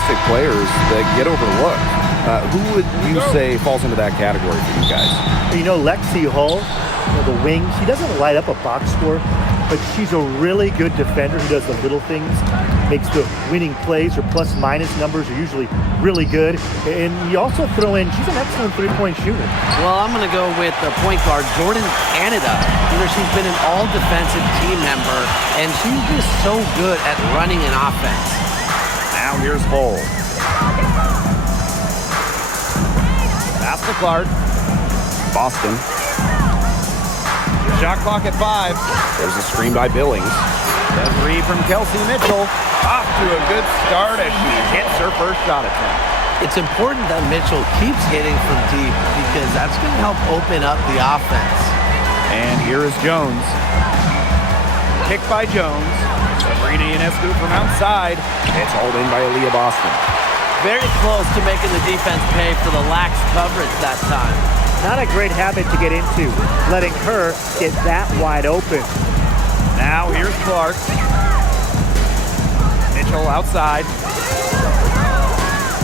fantastic players that get overlooked. Who would you say falls into that category for you guys? You know, Lexi Hull, the wing, she doesn't light up a box score, but she's a really good defender who does the little things, makes the winning plays. Her plus-minus numbers are usually really good. And you also throw in, she's an excellent three-point shooter. Well, I'm going to go with the point guard, Jordan Canada. You know, she's been an all-defensive team member, and she's just so good at running an offense. Now here's Hull. Pass to Clark. Boston. Shot clock at 5. There's a screen by Billings. The three from Kelsey Mitchell. Off to a good start as she hits her first shot attempt. It's important that Mitchell keeps hitting from deep because that's going to help open up the offense. And here is Jones. Kick by Jones. Sabrina Ionescu from outside. It's hauled in by Aaliyah Boston. Very close to making the defense pay for the lax coverage that time. Not a great habit to get into, letting her get that wide open. Now here's Clark. Mitchell outside.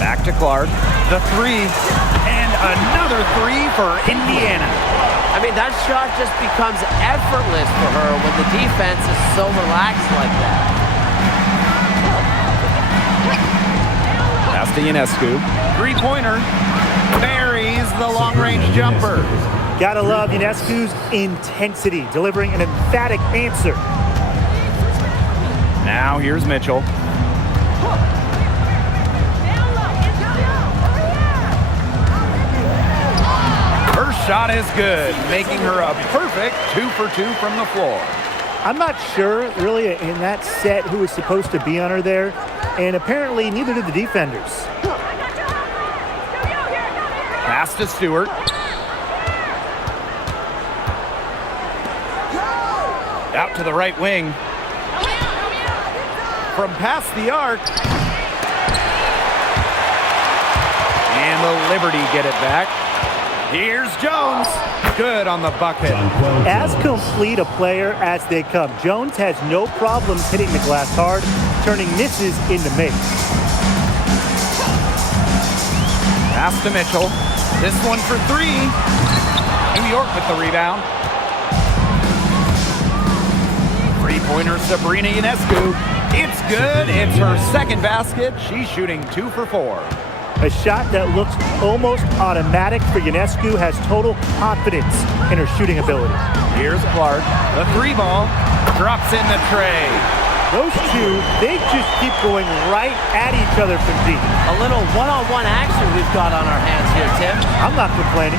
Back to Clark. The three. And another three for Indiana. I mean, that shot just becomes effortless for her when the defense is so relaxed like that. Pass to Ionescu. Three-pointer. Buries the long-range jumper. Gotta love Ionescu's intensity, delivering an emphatic answer. Now here's Mitchell. Her shot is good, making her a perfect 2 for 2 from the floor. I'm not sure, really, in that set who was supposed to be on her there, and apparently neither did the defenders. Pass to Stewart. Out to the right wing. From past the arc. And the Liberty get it back. Here's Jones. Good on the bucket. As complete a player as they come, Jones has no problems hitting the glass hard, turning misses into makes. Pass to Mitchell. This one for 3. New York with the rebound. Three-pointer Sabrina Ionescu. It's good. It's her second basket. She's shooting 2 for 4. A shot that looks almost automatic for Ionescu, has total confidence in her shooting ability. Here's Clark. The 3 ball drops in the tray. Those two, they just keep going right at each other from deep. A little one-on-one action we've got on our hands here, Tim. I'm not complaining.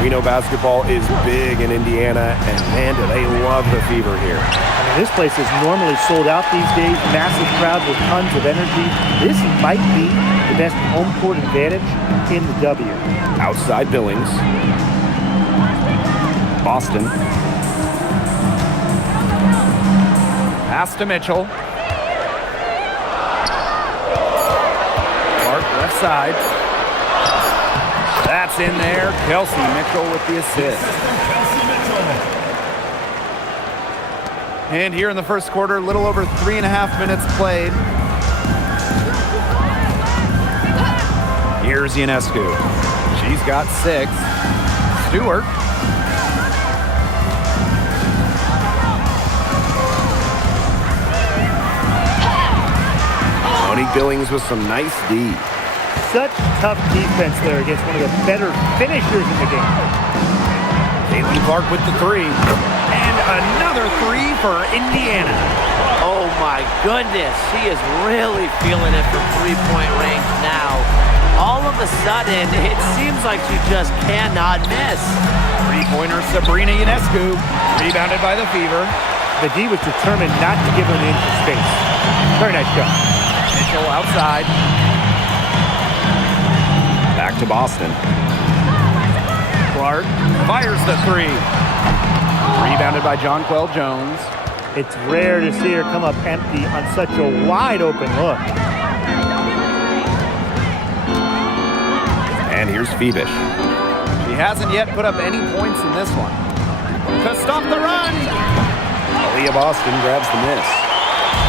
We know basketball is big in Indiana, and man, do they love the fever here. I mean, this place is normally sold out these days, massive crowds with tons of energy. This might be the best home court advantage in the W. Outside Billings. Boston. Pass to Mitchell. Clark left side. That's in there. Kelsey Mitchell with the assist. And here in the first quarter, a little over 3.5 minutes played. Here's Ionescu. She's got 6. Stewart. Monique Billings with some nice D. Such tough defense there against one of the better finishers in the game. Caitlin Clark with the 3. And another 3 for Indiana. Oh my goodness, she is really feeling it from three-point range now. All of a sudden, it seems like she just cannot miss. Three-pointer Sabrina Ionescu. Rebounded by the Fever. The D was determined not to give her an inch of space. Very nice shot. Mitchell outside. Back to Boston. Clark fires the 3. Rebounded by Jonquel Jones. It's rare to see her come up empty on such a wide open look. And here's Phoebish. She hasn't yet put up any points in this one. To stop the run. Aaliyah Boston grabs the miss.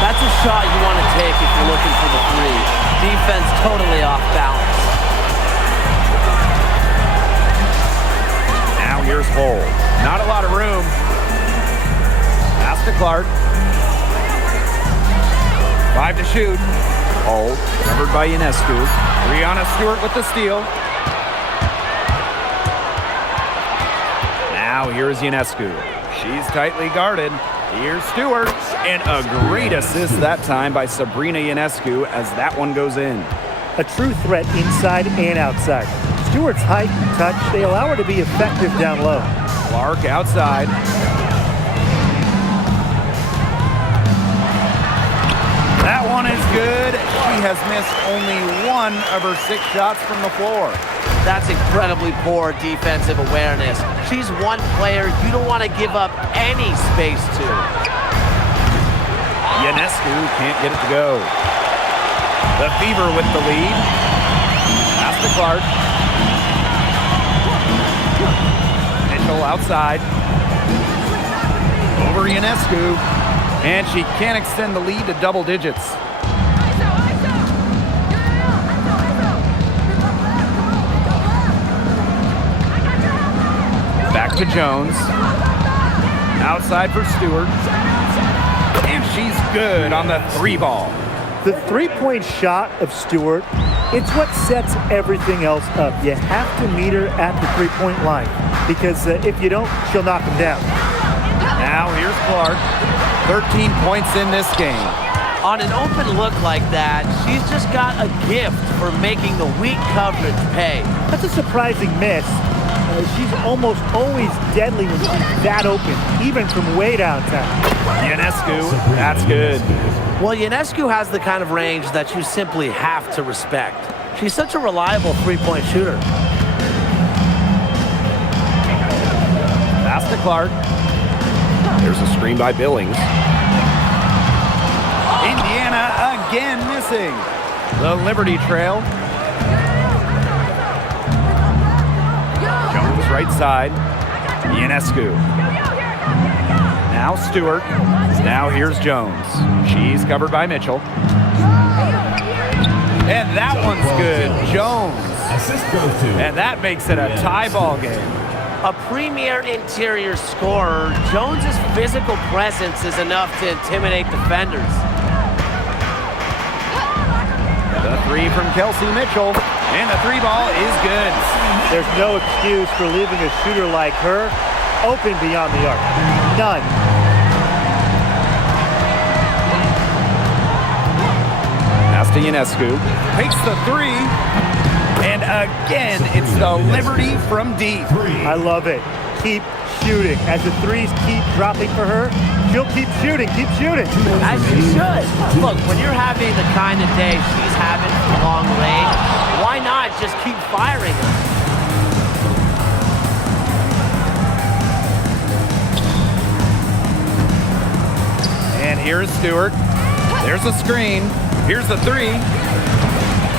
That's a shot you want to take if you're looking for the 3. Defense totally off balance. Now here's Hull. Not a lot of room. Pass to Clark. 5 to shoot. Hull covered by Ionescu. Brianna Stewart with the steal. Now here's Ionescu. She's tightly guarded. Here's Stewart. And a great assist that time by Sabrina Ionescu as that one goes in. A true threat inside and outside. Stewart's height and touch, they allow her to be effective down low. Clark outside. That one is good. She has missed only 1 of her 6 shots from the floor. That's incredibly poor defensive awareness. She's one player you don't want to give up any space to. Ionescu can't get it to go. The Fever with the lead. Pass to Clark. Mitchell outside. Over Ionescu. And she can't extend the lead to double digits. Back to Jones. Outside for Stewart. And she's good on the 3 ball. The three-point shot of Stewart, it's what sets everything else up. You have to meet her at the three-point line because if you don't, she'll knock them down. Now here's Clark. 13 points in this game. On an open look like that, she's just got a gift for making the weak coverage pay. That's a surprising miss. She's almost always deadly when she's that open, even from way downtown. Ionescu, that's good. Well, Ionescu has the kind of range that you simply have to respect. She's such a reliable three-point shooter. Pass to Clark. There's a screen by Billings. Indiana again missing. The Liberty Trail. Jones right side. Ionescu. Now Stewart. Now here's Jones. She's covered by Mitchell. And that one's good. Jones. And that makes it a tie ball game. A premier interior scorer, Jones's physical presence is enough to intimidate defenders. The 3 from Kelsey Mitchell. And the 3 ball is good. There's no excuse for leaving a shooter like her open beyond the arc. None. Pass to Ionescu. Takes the 3. And again, it's the Liberty from deep. I love it. Keep shooting. As the threes keep dropping for her, she'll keep shooting. Keep shooting. As she should. Look, when you're having the kind of day she's having from long range, why not just keep firing her? And here's Stewart. There's a screen. Here's the 3.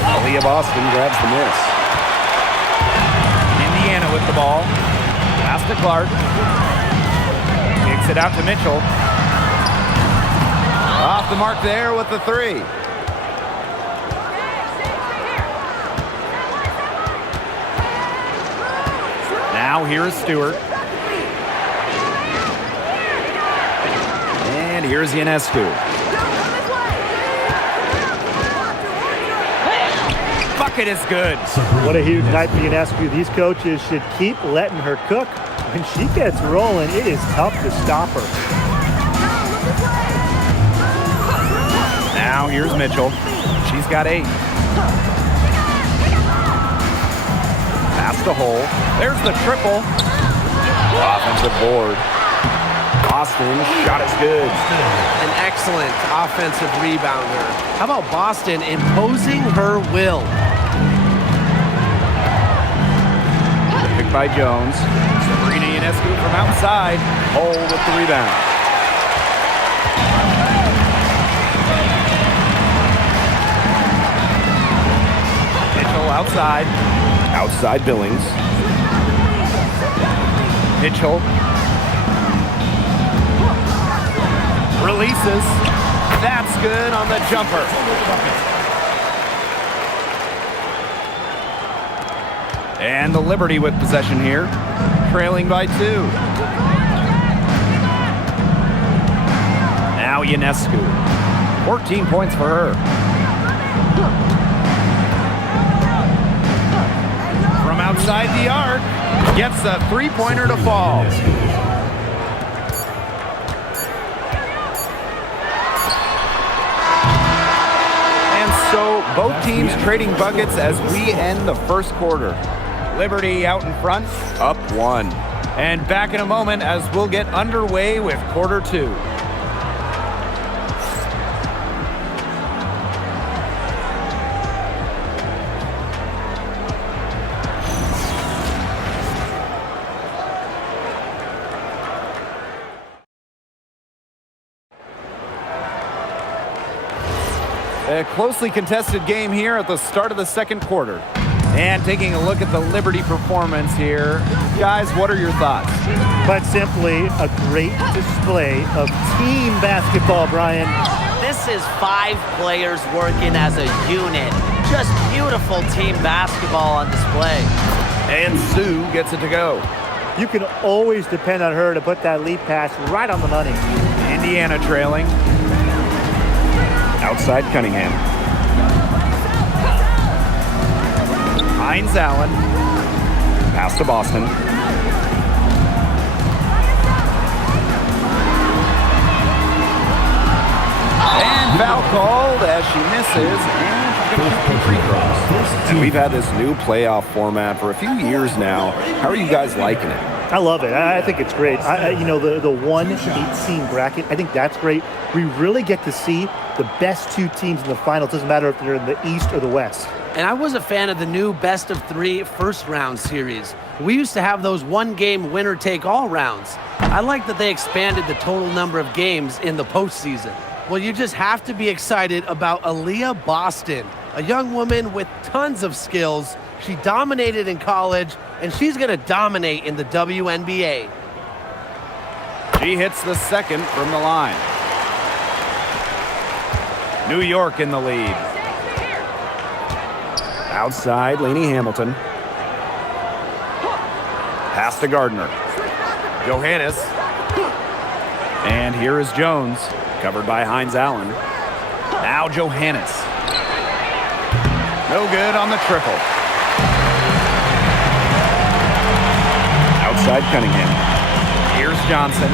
Aaliyah Boston grabs the miss. Indiana with the ball. Pass to Clark. Kicks it out to Mitchell. Off the mark there with the 3. Now here's Stewart. And here's Ionescu. Bucket is good. What a huge night for Ionescu. These coaches should keep letting her cook. When she gets rolling, it is tough to stop her. Now here's Mitchell. She's got 8. Pass to Hull. There's the triple. Offensive board. Boston shot is good. An excellent offensive rebounder. How about Boston imposing her will? Picked by Jones. Sabrina Ionescu from outside. Hull with the rebound. Mitchell outside. Outside Billings. Mitchell releases. That's good on the jumper. And the Liberty with possession here, trailing by 2. Now Ionescu, 14 points for her. From outside the arc, gets a three-pointer to fall. And so both teams trading buckets as we end the first quarter. Liberty out in front, Up 1. and back in a moment as we'll get underway with quarter 2. A closely contested game here at the start of the second quarter. And taking a look at the Liberty performance here. Guys, what are your thoughts? But simply a great display of team basketball, Brian. This is 5 players working as a unit. Just beautiful team basketball on display. And Sue gets it to go. You can always depend on her to put that lead pass right on the money. Indiana trailing. Outside Cunningham. Hines Allen. Pass to Boston. And foul called as she misses. And she's going to shoot 2 free throws. And we've had this new playoff format for a few years now. How are you guys liking it? I love it. I think it's great. You know, the 1-18 bracket, I think that's great. We really get to see the best 2 teams in the final. It doesn't matter if they're in the East or the West. And I was a fan of the new best-of-3 first-round series. We used to have those one-game winner-take-all rounds. I like that they expanded the total number of games in the postseason. Well, you just have to be excited about Aaliyah Boston, a young woman with tons of skills. She dominated in college, and she's going to dominate in the WNBA. She hits the second from the line. New York in the lead. Outside, Lainey Hamilton. Pass to Gardner. Johannes. And here is Jones, covered by Hines Allen. Now Johannes. No good on the triple. Outside Cunningham. Here's Johnson.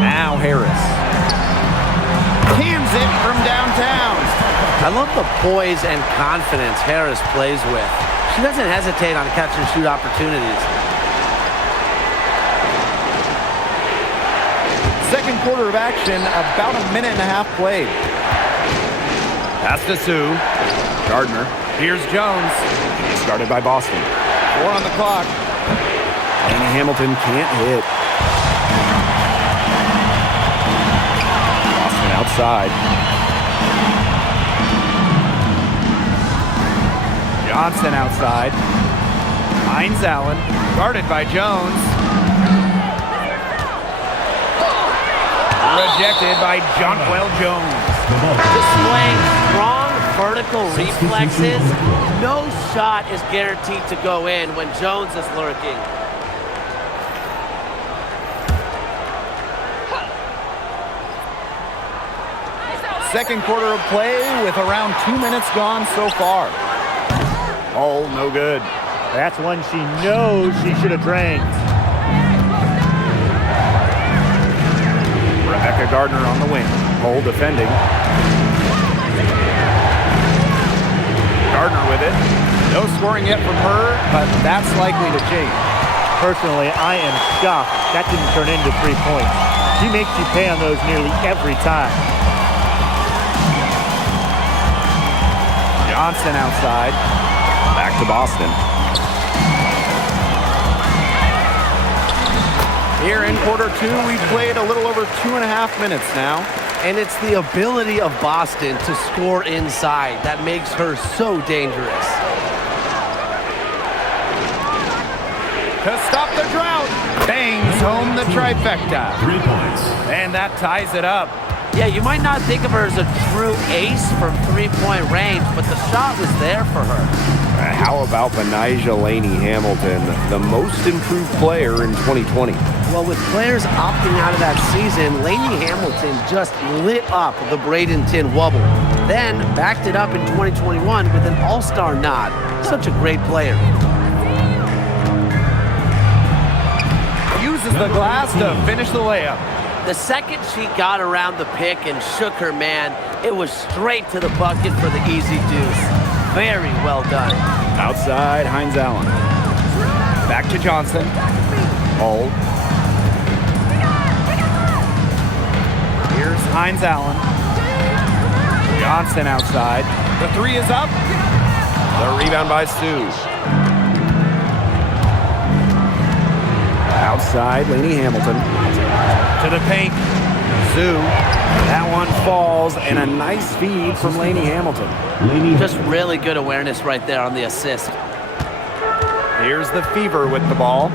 Now Harris. Cans it from downtown. I love the poise and confidence Harris plays with. She doesn't hesitate on catch-and-shoot opportunities. Second quarter of action, about a minute and a half played. Pass to Sue. Gardner. Here's Jones. Started by Boston. 4 on the clock. Lainey Hamilton can't hit. Boston outside. Johnson outside. Hines Allen. Guarded by Jones. Rejected by Jonquel Jones. Displaying strong vertical reflexes. No shot is guaranteed to go in when Jones is lurking. Second quarter of play with around 2 minutes gone so far. Oh, no good. That's one she knows she should have drained. Rebecca Gardner on the wing. Hole defending. Gardner with it. No scoring yet from her, but that's likely to change. Personally, I am shocked that didn't turn into 3 points. She makes you pay on those nearly every time. Johnson outside. Back to Boston. Here in quarter 2, we've played a little over 2.5 minutes now. And it's the ability of Boston to score inside that makes her so dangerous. To stop the drought, bangs home the trifecta. 3 points. And that ties it up. Yeah, you might not think of her as a true ace from three-point range, but the shot was there for her. How about Benijah Laney Hamilton, the most improved player in 2020? Well, with players opting out of that season, Laney Hamilton just lit up the Bradenton Wubble. Then backed it up in 2021 with an all-star nod. Such a great player. Uses the glass to finish the layup. The second she got around the pick and shook her man, it was straight to the bucket for the easy deuce. Very well done. Outside, Hines Allen. Back to Johnson. Hold. Here's Hines Allen. Johnson outside. The three is up. The rebound by Sue. Outside, Laney Hamilton. To the paint. Sue. That one falls, and a nice feed from Laney Hamilton. Just really good awareness right there on the assist. Here's the Fever with the ball.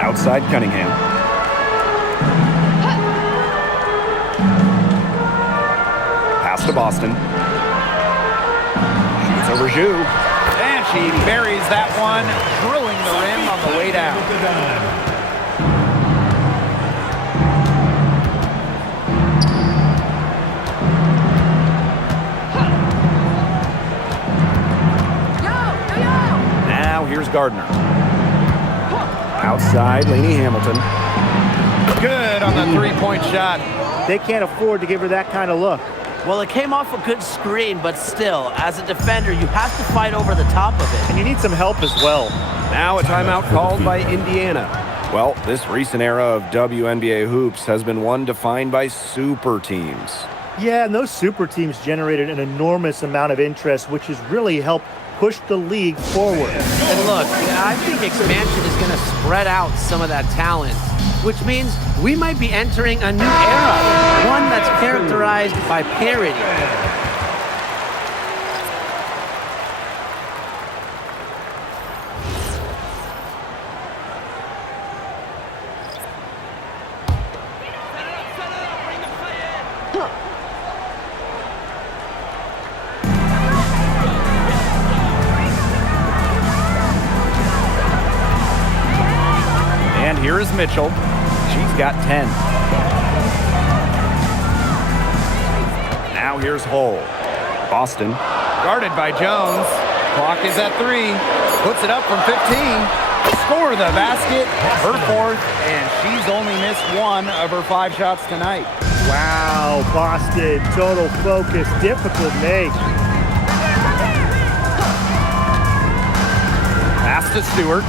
Outside, Cunningham. Pass to Boston. Shoots over Zhu. And she buries that one, drilling the rim on the way down. Now here's Gardner. Outside, Laney Hamilton. Good on the three-point shot. They can't afford to give her that kind of look. Well, it came off a good screen, but still, as a defender, you have to fight over the top of it. And you need some help as well. Now a timeout called by Indiana. Well, this recent era of WNBA hoops has been one defined by super teams. Yeah, and those super teams generated an enormous amount of interest, which has really helped push the league forward. And look, I think expansion is going to spread out some of that talent, which means we might be entering a new era, one that's characterized by parity. And here is Mitchell. She's got 10. Now here's Hull. Boston. Guarded by Jones. Clock is at 3. Puts it up from 15. Score the basket. Her fourth. And she's only missed one of her 5 shots tonight. Wow, Boston, total focus, difficult make. Pass to Stewart.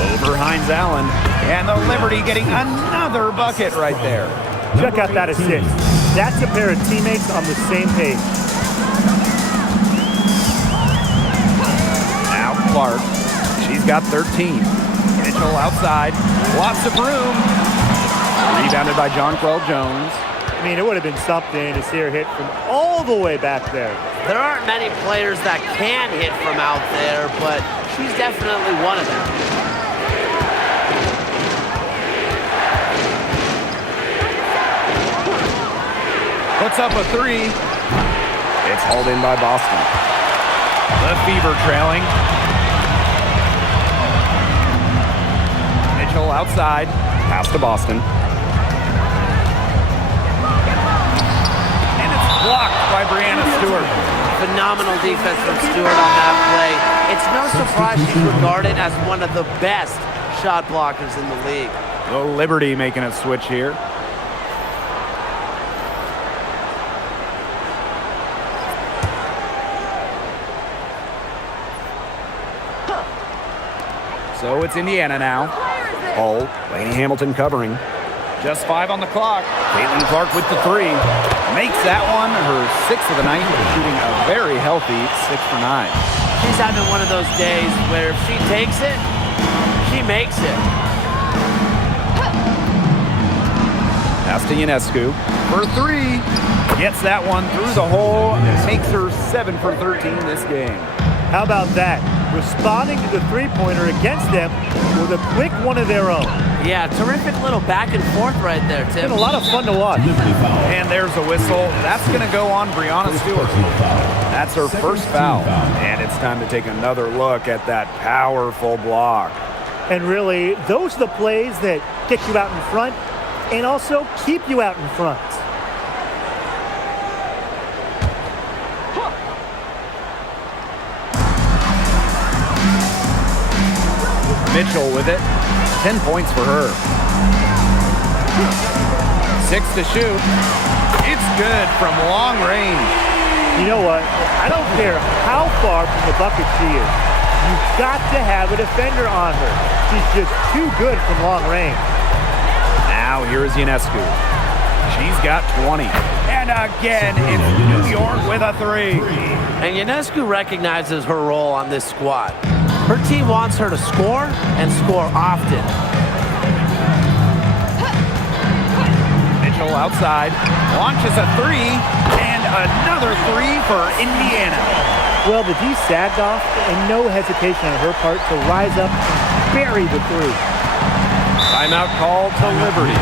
Over Hines Allen. And the Liberty getting another bucket right there. Check out that assist. That's a pair of teammates on the same page. Now Clark. She's got 13. Mitchell outside. Lots of room. Rebounded by Jonquel Jones. I mean, it would have been something to see her hit from all the way back there. There aren't many players that can hit from out there, but she's definitely one of them. Puts up a 3. It's hauled in by Boston. The Fever trailing. Mitchell outside. Pass to Boston. And it's blocked by Brianna Stewart. Phenomenal defense from Stewart on that play. It's no surprise she's regarded as one of the best shot blockers in the league. The Liberty making a switch here. So it's Indiana now. Hull. Laney Hamilton covering. Just 5 on the clock. Caitlin Clark with the 3. Makes that one her 6th of the night, shooting a very healthy 6 for 9. She's having one of those days where if she takes it, she makes it. Pass to Ionescu for 3. Gets that one through the hole. Makes her 7 for 13 this game. How about that? responding to the three-pointer against them with a quick one of their own. Yeah, terrific little back and forth right there, Tim. Been a lot of fun to watch. And there's a whistle. That's going to go on Breonna Stewart. That's her first foul. And it's time to take another look at that powerful block. And really, those are the plays that get you out in front and also keep you out in front. Mitchell with it. 10 points for her. 6 to shoot. It's good from long range. You know what? I don't care how far from the bucket she is. You've got to have a defender on her. She's just too good from long range. Now here's Ionescu. She's got 20. And again, it's New York with a three. And Ionescu recognizes her role on this squad. Her team wants her to score and score often. Mitchell outside, launches a three, and another three for Indiana. Well, the D sagged off, and no hesitation on her part to rise up and bury the three. Timeout called to Liberty.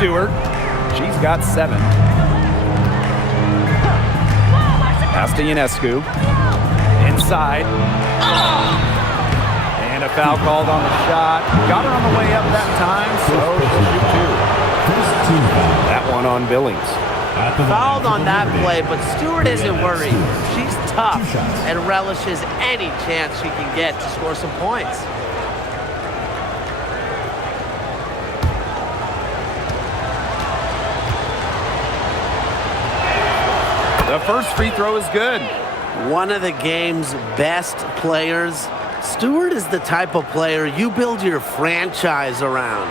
Stewart. She's got 7. Pass to Ionescu. Inside. And a foul called on the shot. Got her on the way up that time, so she'll shoot 2. That one on Billings. Fouled on that play, but Stewart isn't worried. She's tough and relishes any chance she can get to score some points. The first free throw is good. One of the game's best players. Stewart is the type of player you build your franchise around.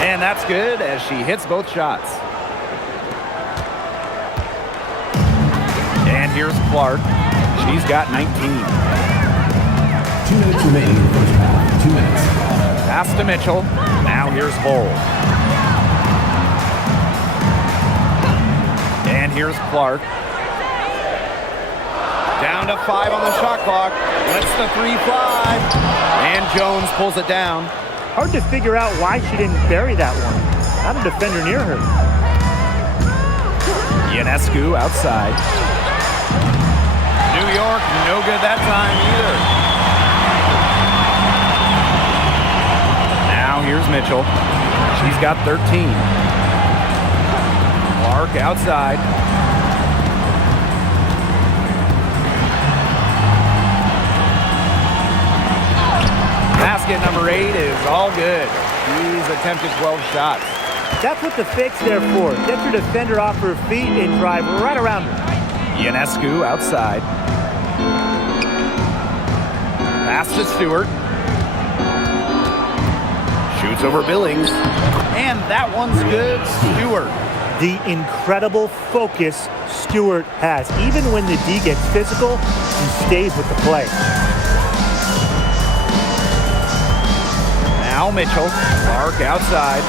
And that's good as she hits both shots. And here's Clark. She's got 19. 2 minutes remaining in the first half. 2 minutes. Pass to Mitchell. Now here's Bull. And here's Clark. Down to 5 on the shot clock. Lets the 3 fly. And Jones pulls it down. Hard to figure out why she didn't bury that one. Not a defender near her. Ionescu outside. New York, no good that time either. Now here's Mitchell. She's got 13. Clark outside. Basket number 8 is all good. He's attempted 12 shots. That's what the fake's there for. Get your defender off her feet and drive right around her. Ionescu outside. Pass to Stewart. Shoots over Billings. And that one's good. Stewart. The incredible focus Stewart has. Even when the D gets physical, he stays with the play. Now Mitchell. Clark outside.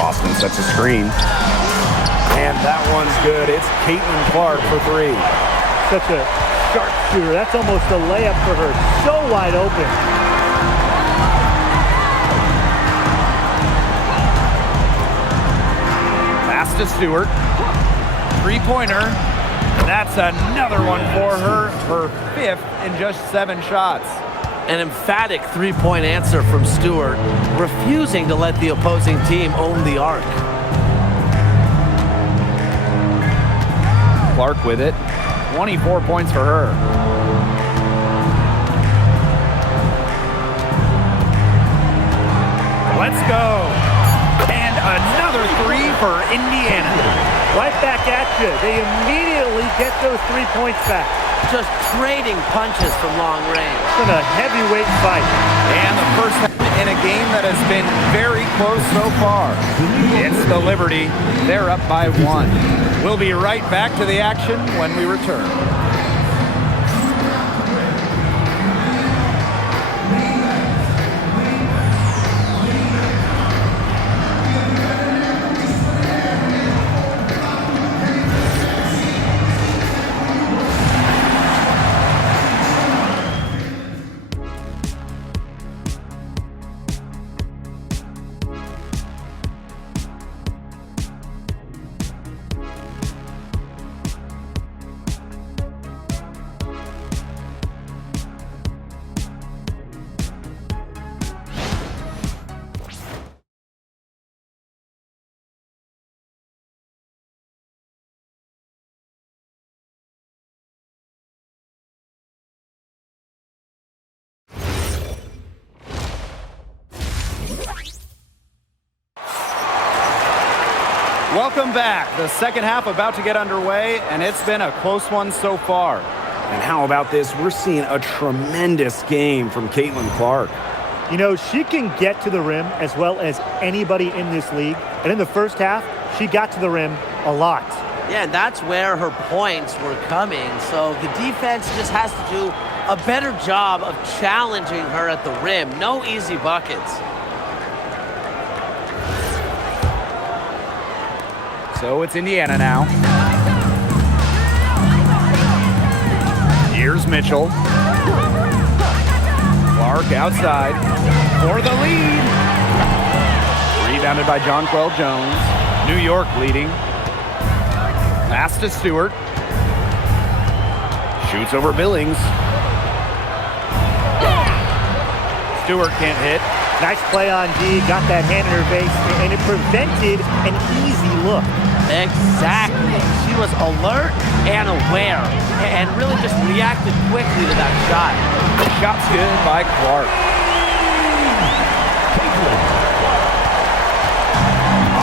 Boston sets a screen. And that one's good. It's Caitlin Clark for 3. Such a sharpshooter. That's almost a layup for her. So wide open. Pass to Stewart. 3-pointer. That's another one for her. Her 5th in just 7 shots. An emphatic three-point answer from Stewart, refusing to let the opposing team own the arc. Clark with it. 24 points for her. Let's go. And another three for Indiana. Right back at you. They immediately get those 3 points back. Just trading punches from long range. It's been a heavyweight fight. And the first in a game that has been very close so far. It's the Liberty. They're up by 1. We'll be right back to the action when we return. Welcome back. The second half about to get underway, and it's been a close one so far. And how about this? We're seeing a tremendous game from Caitlin Clark. You know, she can get to the rim as well as anybody in this league. And in the first half, she got to the rim a lot. Yeah, and that's where her points were coming. So the defense just has to do a better job of challenging her at the rim. No easy buckets. So it's Indiana now. Here's Mitchell. Clark outside for the lead. Rebounded by Jonquel Jones. New York leading. Pass to Stewart. Shoots over Billings. Stewart can't hit. Nice play on D, got that hand in her face, and it prevented an easy look. Exactly. She was alert and aware and really just reacted quickly to that shot. The shot's good by Clark.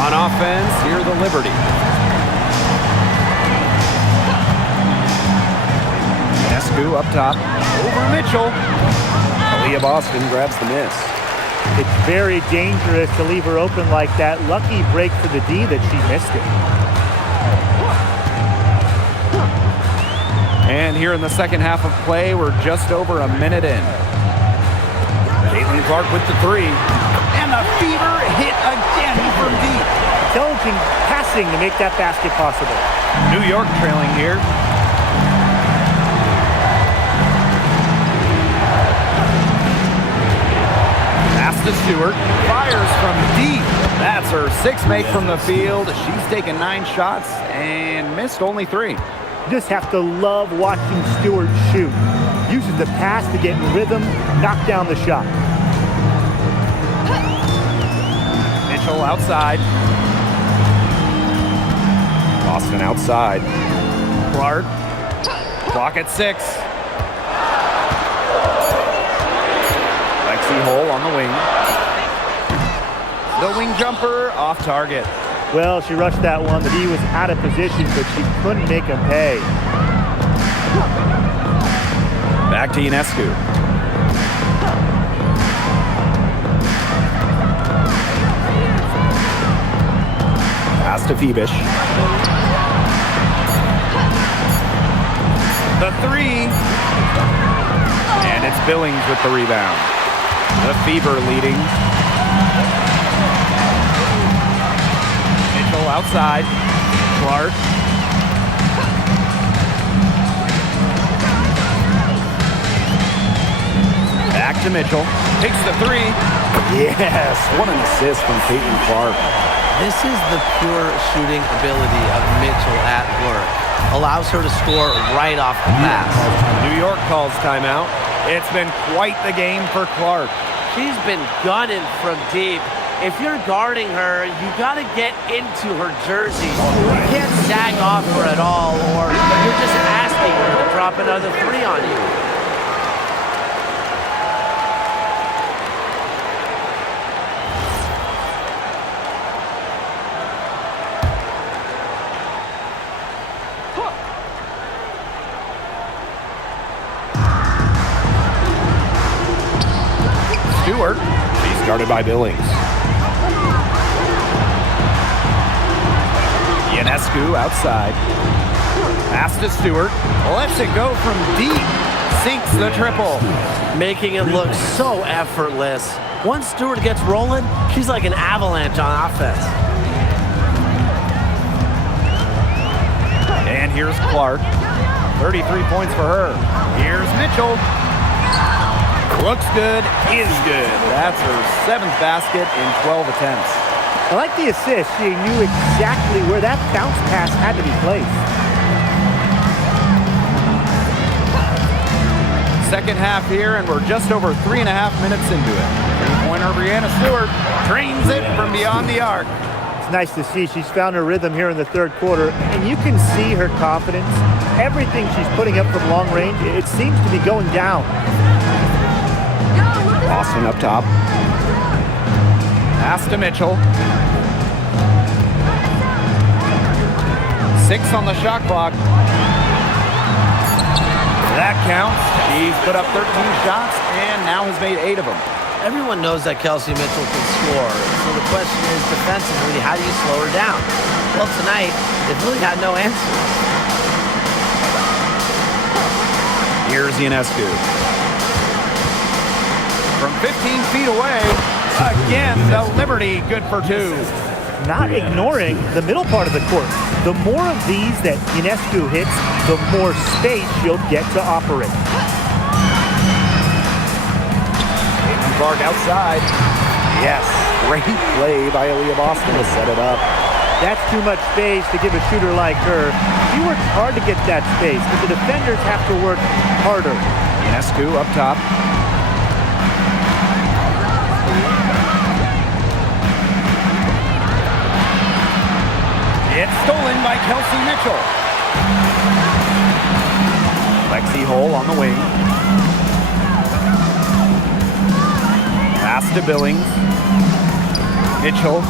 On offense, here the Liberty. Escu up top. Over Mitchell. Aaliyah Boston grabs the miss. It's very dangerous to leave her open like that. Lucky break for the D that she missed it. And here in the second half of play, we're just over a minute in. Caitlin Clark with the three. And the fever hit again from deep. Intelligent passing to make that basket possible. New York trailing here. Pass to Stewart. Fires from deep. That's her sixth make from the field. She's taken 9 shots and missed only 3. You just have to love watching Stewart shoot. Uses the pass to get in rhythm, knock down the shot. Mitchell outside. Boston outside. Clark. Clock at 6. Lexi Hole on the wing. The wing jumper off target. Well, she rushed that one. The D was out of position, but she couldn't make him pay. Back to Ionescu. Pass to Phoebish. The 3. And it's Billings with the rebound. The Fever leading. Mitchell outside. Clark. Back to Mitchell. Takes the 3. Yes, what an assist from Caitlin Clark. This is the pure shooting ability of Mitchell at work. Allows her to score right off the pass. New York calls timeout. It's been quite the game for Clark. She's been gunning from deep, If you're guarding her, you got to get into her jersey. You can't sag off her at all, or you're just asking her to drop another three on you. Stewart. She's guarded by Billings. Ionescu outside. Pass to Stewart. Lets it go from deep. Sinks the triple. Making it look so effortless. Once Stewart gets rolling, she's like an avalanche on offense. And here's Clark. 33 points for her. Here's Mitchell. Looks good, is good. That's her 7th basket in 12 attempts. I like the assist. She knew exactly where that bounce pass had to be placed. Second half here, and we're just over 3.5 minutes into it. Three-pointer Brianna Stewart drains it from beyond the arc. It's nice to see she's found her rhythm here in the third quarter, and you can see her confidence. Everything she's putting up from long range, it seems to be going down. Boston up top. Pass to Mitchell. 6 on the shot clock. That counts. She's put up 13 shots and now has made 8 of them. Everyone knows that Kelsey Mitchell can score. So the question is, defensively, how do you slow her down? Well, tonight, they've really had no answers. Here's Ionescu. From 15 feet away, again, the Liberty good for 2. Not ignoring the middle part of the court. The more of these that Ionescu hits, the more space she'll get to operate. Clark outside. Yes, great play by Aaliyah Boston to set it up. That's too much space to give a shooter like her. She works hard to get that space, but the defenders have to work harder. Ionescu up top. It's stolen by Kelsey Mitchell. Lexi Hole on the wing. Pass to Billings. Mitchell.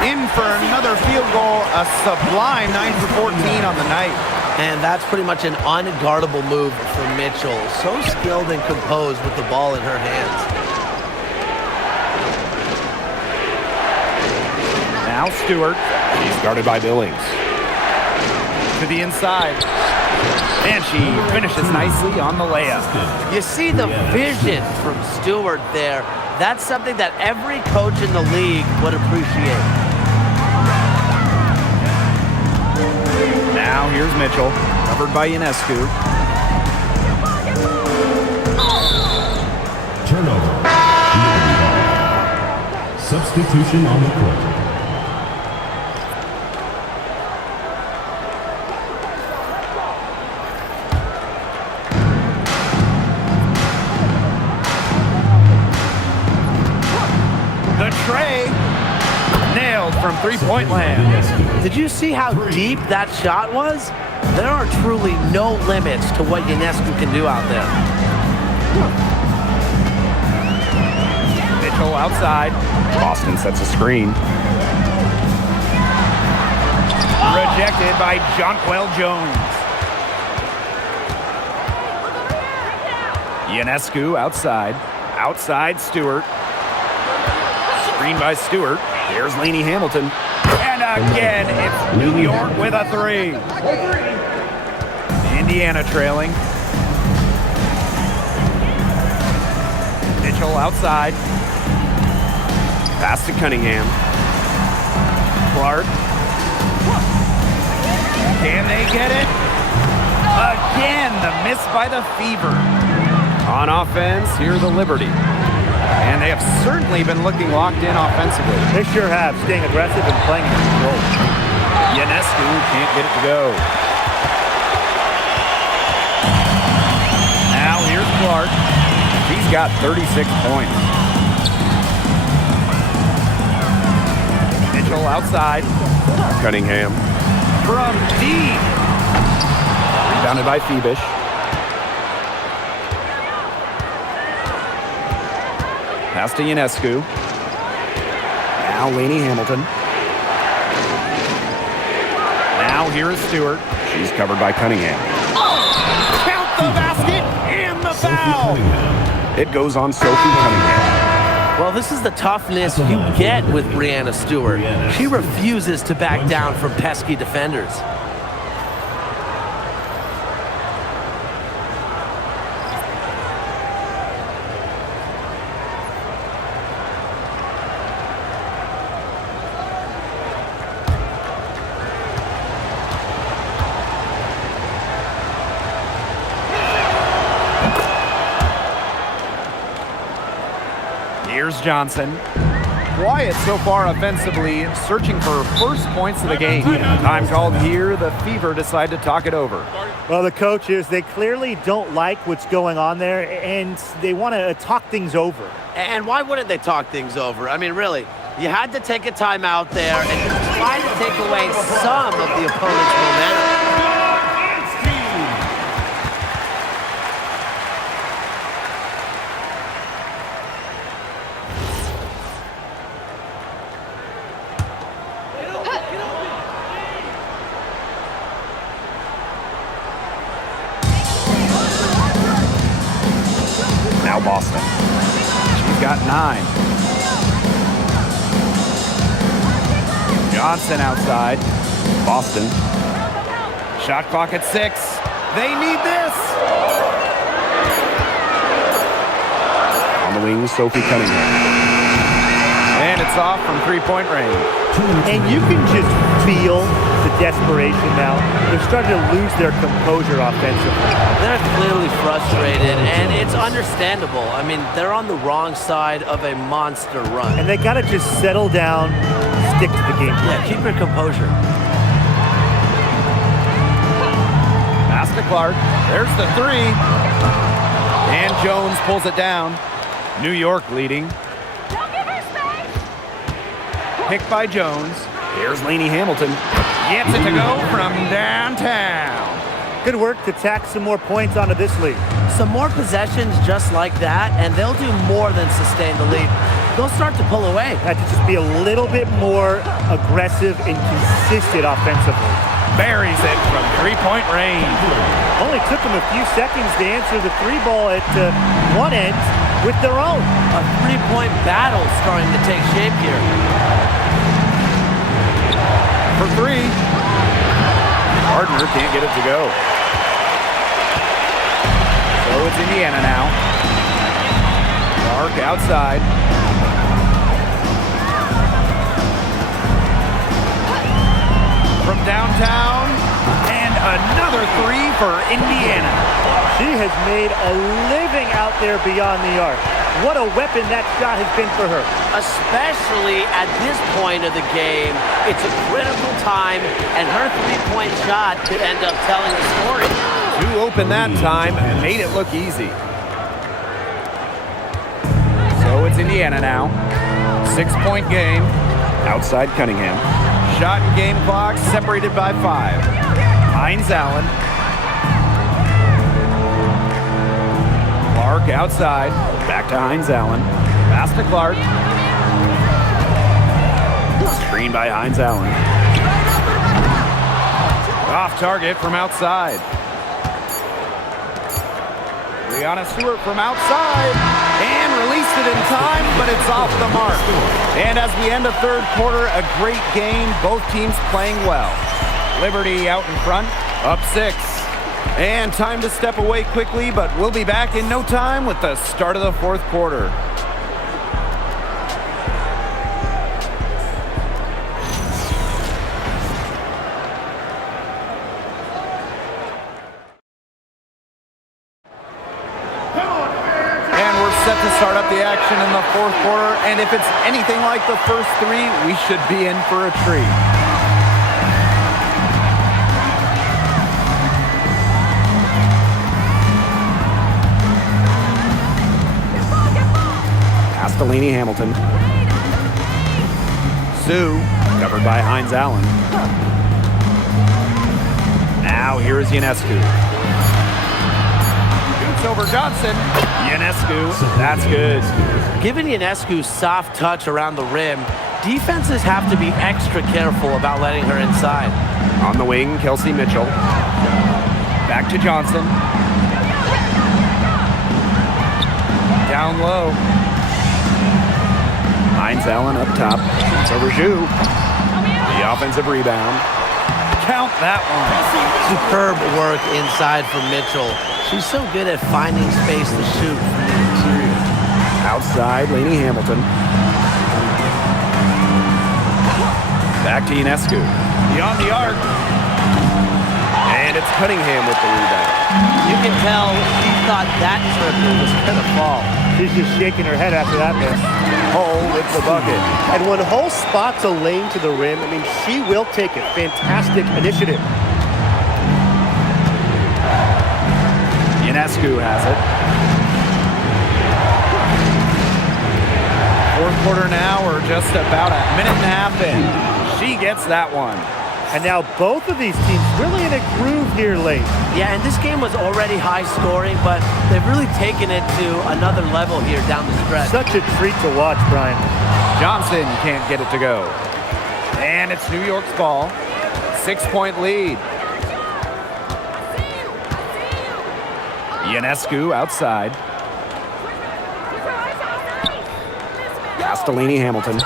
In for another field goal. A sublime 9 for 14 on the night. And that's pretty much an unguardable move for Mitchell. So skilled and composed with the ball in her hands. Now Stewart. She's guarded by Billings. To the inside. And she finishes nicely on the layup. You see the vision from Stewart there. That's something that every coach in the league would appreciate. Now here's Mitchell. Covered by Ionescu. Turnover. Substitution on the court. From three-point land. Did you see how deep that shot was? There are truly no limits to what Ionescu can do out there. Mitchell outside. Boston sets a screen. Rejected by Jonquel Jones. Ionescu outside. Outside Stewart. Screen by Stewart. There's Lainey Hamilton. And again, it's New York with a 3. Indiana trailing. Mitchell outside. Pass to Cunningham. Clark. Can they get it? Again, the miss by the Fever. On offense, here's the Liberty. And they have certainly been looking locked in offensively. They sure have, staying aggressive and playing in control. Ionescu can't get it to go. Now here's Clark. He's She's got 36 points. Mitchell outside. Cunningham. From deep. Rebounded by Phoebish. Pass to Ionescu. Now Lainey Hamilton. Now here is Stewart. She's covered by Cunningham. Count the basket and the foul. It goes on Sophie Cunningham. Well, this is the toughness you get with Breanna Stewart. She refuses to back down from pesky defenders. Here's Johnson. Quiet so far offensively, searching for first points of the game. Time called here. The Fever decide to talk it over. Well, the coaches, they clearly don't like what's going on there, and they want to talk things over. And why wouldn't they talk things over? I mean, really, you had to take a timeout there and try to take away some of the opponent's momentum. Now Boston. She's got 9. Johnson outside. Boston. Shot clock at 6. They need this. On the wing, Sophie Cunningham. And it's off from three-point range. And you can just feel the desperation now. They're starting to lose their composure offensively. They're clearly frustrated, and it's understandable. I mean, they're on the wrong side of a monster run. And they got to just settle down, stick to the game. Yeah, keep your composure. Pass to Clark. There's the 3. And Jones pulls it down. New York leading. Picked by Jones. Here's Lainey Hamilton. Gets it to go from downtown. Good work to tack some more points onto this lead. Some more possessions just like that, and they'll do more than sustain the lead. They'll start to pull away. Had to just be a little bit more aggressive and consistent offensively. Buries it from three-point range. Only took them a few seconds to answer the 3 ball at one end with their own. A three-point battle starting to take shape here. For 3. Gardner can't get it to go. So it's Indiana now. Clark outside. From downtown, and another 3 for Indiana. She has made a living out there beyond the arc. What a weapon that shot has been for her. Especially at this point of the game, it's a critical time, and her three-point shot could end up telling the story. 2 open that time, made it look easy. So it's Indiana now. 6-point game. Outside Cunningham. Shot and game clock separated by 5. Hines Allen. Clark outside. Back to Hines Allen. Pass to Clark. Screen by Hines Allen. Off target from outside. Breanna Stewart from outside. And released it in time, but it's off the mark. And as we end the third quarter, a great game. Both teams playing well. Liberty out in front, up 6. And time to step away quickly, but we'll be back in no time with the start of the fourth quarter. Set to start up the action in the fourth quarter, and if it's anything like the first 3, we should be in for a treat. Castellini Hamilton. Sue, covered by Hines Allen. Now here is Ionescu. Shoots over Johnson. Ionescu, that's good. Given Ionescu's soft touch around the rim, defenses have to be extra careful about letting her inside. On the wing, Kelsey Mitchell. Back to Johnson. Down low. Hines Allen up top. It's over Zhu. The offensive rebound. Count that one. Superb work inside from Mitchell. She's so good at finding space to shoot from the interior. Outside, Lainey Hamilton. Back to Ionescu. Beyond the arc. And it's Cunningham with the rebound. You can tell she thought that triple was going to fall. She's just shaking her head after that miss. Hull with the bucket. And when Hull spots a lane to the rim, I mean, she will take it. Fantastic initiative. Ionescu has it. Fourth quarter now, we're just about a minute and a half in. She gets that one. And now both of these teams really in a groove here late. Yeah, and this game was already high scoring, but they've really taken it to another level here down the stretch. Such a treat to watch, Brian. Johnson can't get it to go. And it's New York's ball. 6-point lead. Ionescu outside. Castellini Hamilton.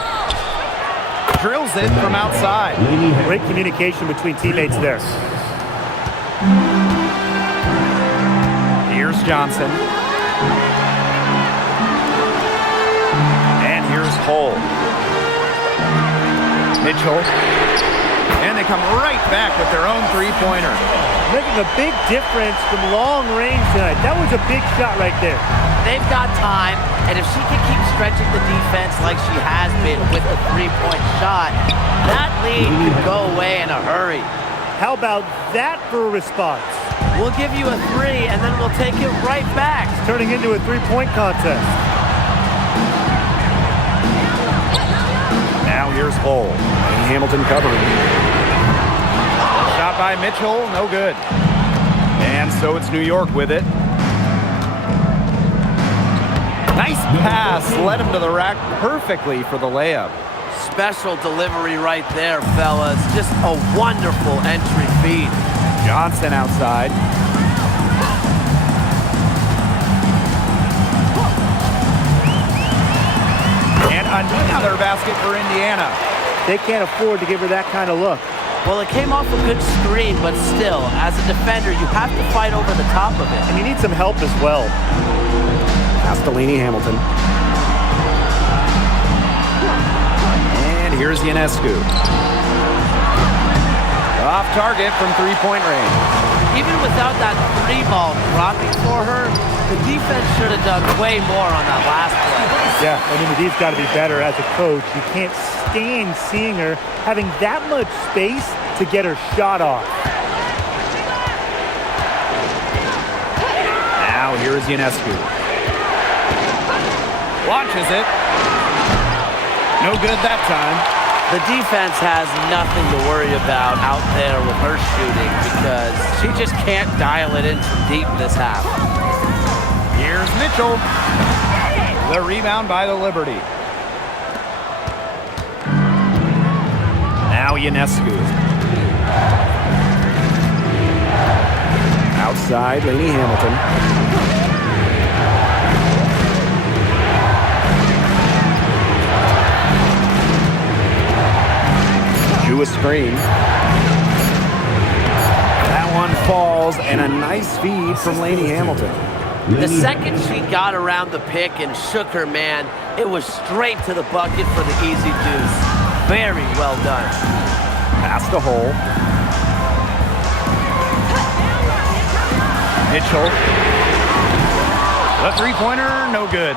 Drills it from outside. Great communication between teammates there. Here's Johnson. And here's Hull. Mitchell. And they come right back with their own three-pointer. Making a big difference from long range tonight. That was a big shot right there. They've got time, and if she can keep stretching the defense like she has been with a three-point shot, that lead could go away in a hurry. How about that for a response? We'll give you a three, and then we'll take it right back. Turning into a three-point contest. Now here's Hull. And Hamilton covering. Shot by Mitchell, no good. And so it's New York with it. Nice pass, led him to the rack perfectly for the layup. Special delivery right there, fellas. Just a wonderful entry feed. Johnson outside. And another basket for Indiana. They can't afford to give her that kind of look. Well, it came off a good screen, but still, as a defender, you have to fight over the top of it. And you need some help as well. Castellini Hamilton. And here's Ionescu. Off target from three-point range. Even without that three ball dropping for her, the defense should have done way more on that last play. Yeah, I mean, Nadee's got to be better as a coach. You can't stand seeing her having that much space to get her shot off. Now here is Ionescu. Launches it. No good that time. The defense has nothing to worry about out there with her shooting because she just can't dial it in from deep this half. Here's Mitchell. The rebound by the Liberty. Now Ionescu. Outside, Lainey Hamilton. A screen. That one falls, and a nice feed from Lainey Hamilton. The second she got around the pick and shook her man, it was straight to the bucket for the easy deuce. Very well done. Past the hole. Mitchell. The three-pointer, no good.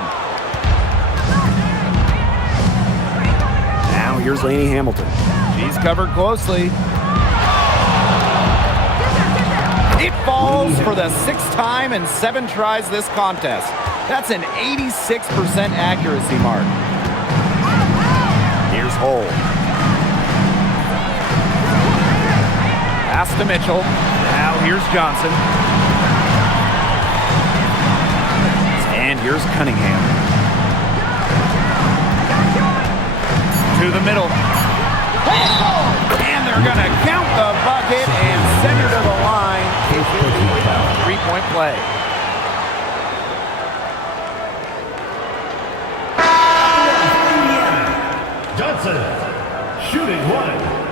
Now here's Lainey Hamilton. She's covered closely. It falls for the 6th time in 7 tries this contest. That's an 86% accuracy mark. Here's Hull. Pass to Mitchell. Now here's Johnson. And here's Cunningham. To the middle. And they're going to count the bucket and send her to the line. Three-point play. Johnson, shooting one.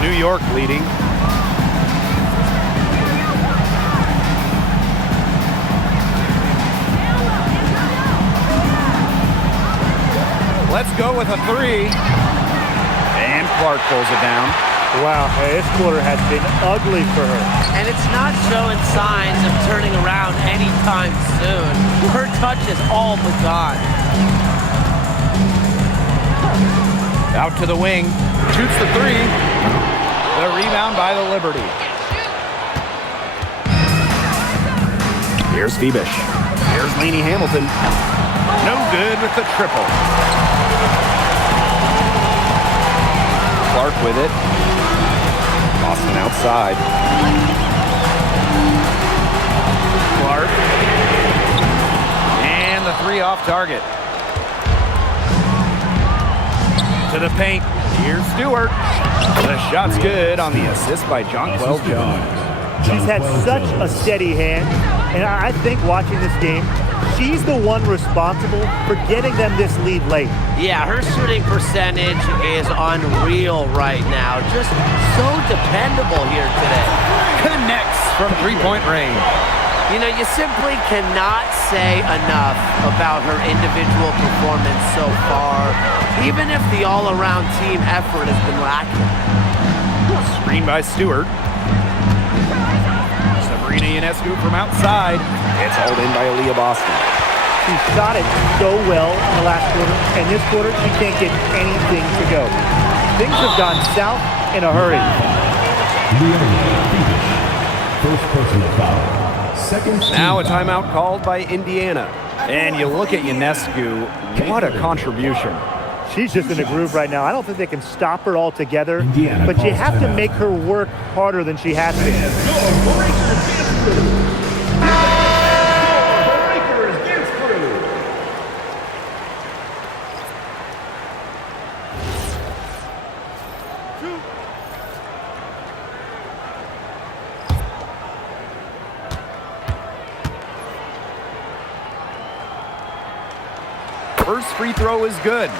New York leading. Let's go with a three. And Clark pulls it down. Wow, this quarter has been ugly for her. And it's not showing signs of turning around anytime soon. Her touch is all but gone. Out to the wing. Shoots the three. The rebound by the Liberty. Here's Phoebish. Here's Lainey Hamilton. No good with the triple. Clark with it. Boston outside. Clark. And the three off target. To the paint. Here's Stewart. The shot's good on the assist by Jonquel Jones. She's had such a steady hand, and I think watching this game, she's the one responsible for getting them this lead late. Yeah, her shooting percentage is unreal right now. Just so dependable here today. Connects from three-point range. You know, you simply cannot say enough about her individual performance so far, even if the all-around team effort has been lacking. Screen by Stewart. Sabrina Ionescu from outside. It's hauled in by Aaliyah Boston. She shot it so well in the last quarter, and this quarter, she can't get anything to go. Things have gone south in a hurry. First personal foul. Second. Now a timeout called by Indiana. And you look at Ionescu, what a contribution. She's just in a groove right now. I don't think they can stop her altogether, Indiana but you calls have to timeout. make her work harder than she has been. First free throw is good.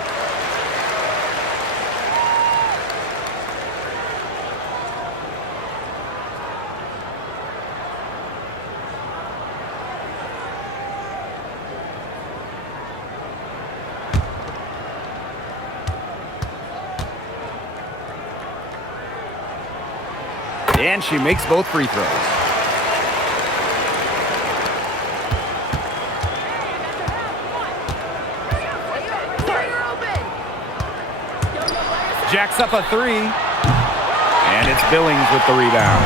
And she makes both free throws. Jacks up a three. And it's Billings with the rebound.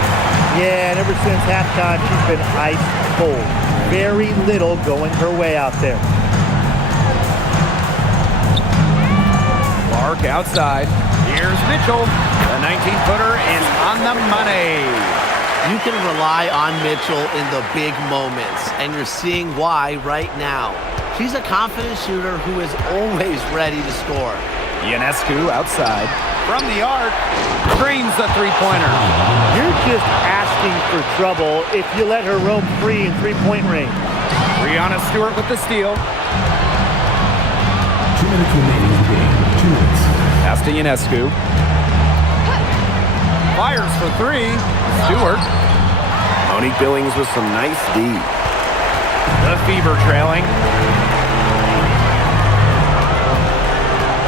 Yeah, and ever since halftime, she's been ice cold. Very little going her way out there. Clark outside. Here's Mitchell. The 19-footer is on the money. You can rely on Mitchell in the big moments, and you're seeing why right now. She's a confident shooter who is always ready to score. Ionescu outside. From the arc, drains the three-pointer. You're just asking for trouble if you let her roam free in three-point range. Brianna Stewart with the steal. 2 minutes remaining in the game. 2 minutes. Pass to Ionescu. Fires for three. Stewart. Monique Billings with some nice D. The Fever trailing.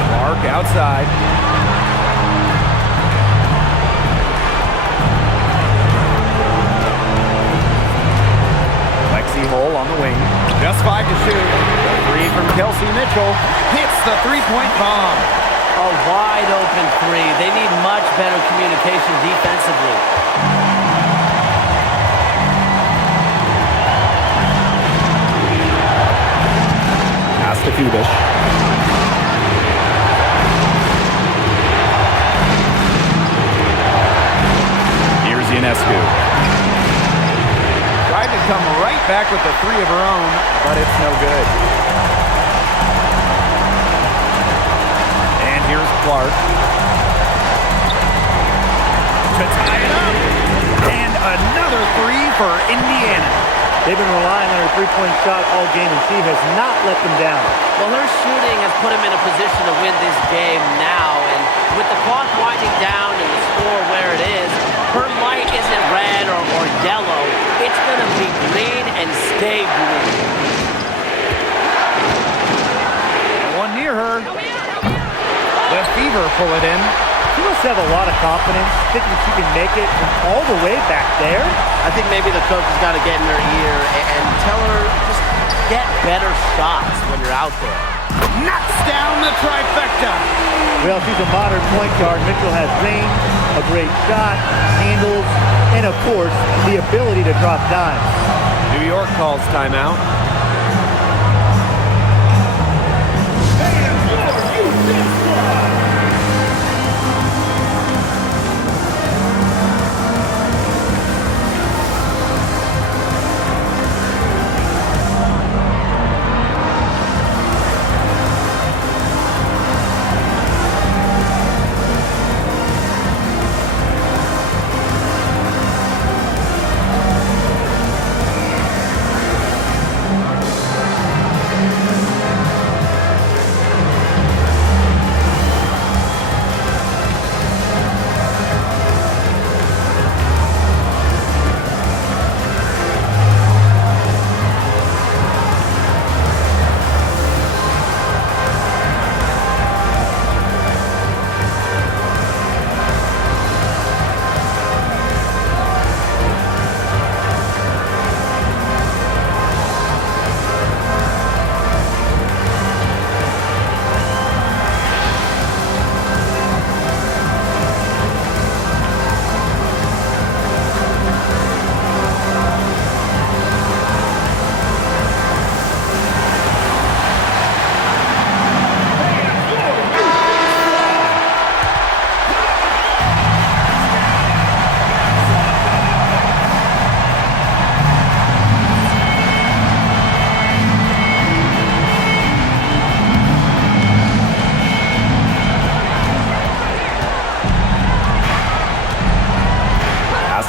Clark outside. Mitchell hits the three-point bomb. A wide open three. They need much better communication defensively. Pass to Kubish. Here's Ionescu. Tried to come right back with the three of her own, but it's no good. And here's Clark. To tie it up. And another three for Indiana. They've been relying on her three-point shot all game, and she has not let them down. Well, her shooting has put him in a position to win this game now, and with the clock winding down and the score where it is, her light isn't red or yellow. It's going to be green and stay green. One near her. The Fever pull it in. She must have a lot of confidence, thinking she can make it from all the way back there. I think maybe the coach has got to get in her ear and tell her just get better shots when you're out there. Knocks down the trifecta. Well, she's a modern point guard. Mitchell has range, a great shot, handles, and of course, the ability to drop dimes. New York calls timeout.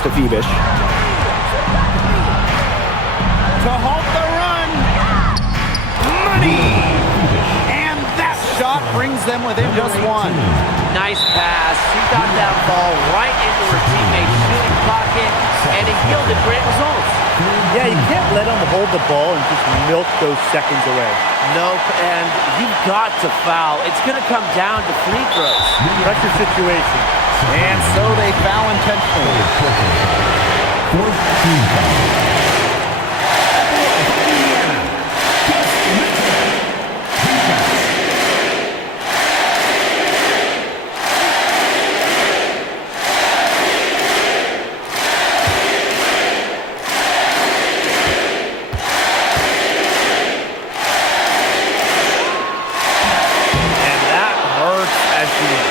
To Phoebish. To halt the run. Money. And that shot brings them within just one. Nice pass. She got that ball right into her teammate's shooting pocket, and it yielded great results. Yeah, you can't let them hold the ball and just milk those seconds away. Nope, and you've got to foul. It's going to come down to free throws. Pressure situation. And so they foul intentionally. Fourth team foul.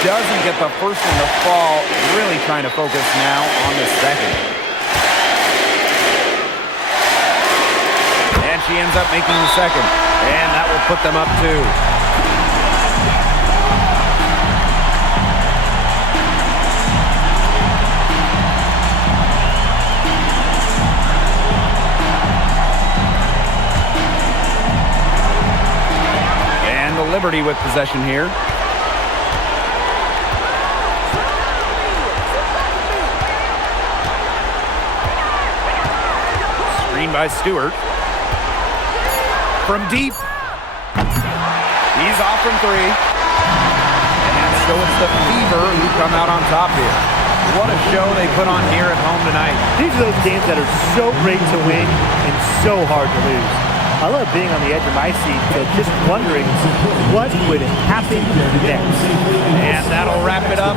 Doesn't get the first one to fall. Really trying to focus now on the second. And she ends up making the second. And that will put them up two. And the Liberty with possession here. By Stewart. From deep. He's off from three. And so it's the Fever who come out on top here. What a show they put on here at home tonight. These are those games that are so great to win and so hard to lose. I love being on the edge of my seat, just wondering what would happen next. And that'll wrap it up